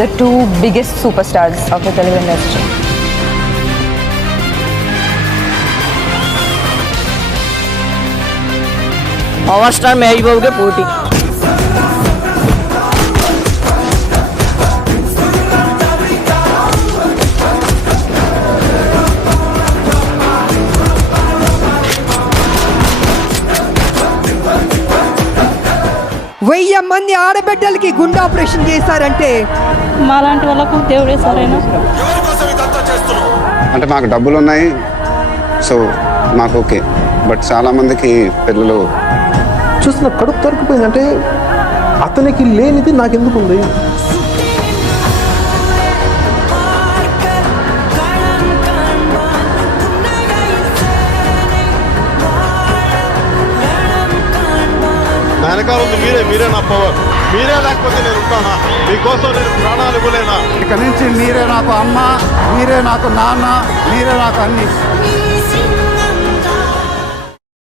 the two biggest superstars of the Telugu industry. Power star Mahesh బాబుకే పోటీ. వెయ్యి మంది ఆడబిడ్డలకి గుండె ఆపరేషన్ చేశారంటే మాలాంటి వాళ్ళకు దేవుడే సరైన. అంటే మాకు డబ్బులు ఉన్నాయి, సో మాకు ఓకే. బట్ చాలామందికి పిల్లలు చూసిన కడుపు తరుకుపోయిందంటే అతనికి లేనిది నాకెందుకు ఉంది. వెనకాల ఉంది మీరే నా పవర్. మీరే లేకపోతే నేను ఉంటానా? మీకోసం నేను ప్రాణాలు ఇవ్వలేనా? ఇక నుంచి మీరే నాకు అమ్మ, మీరే నాకు నాన్న, మీరే నాకు అన్ని.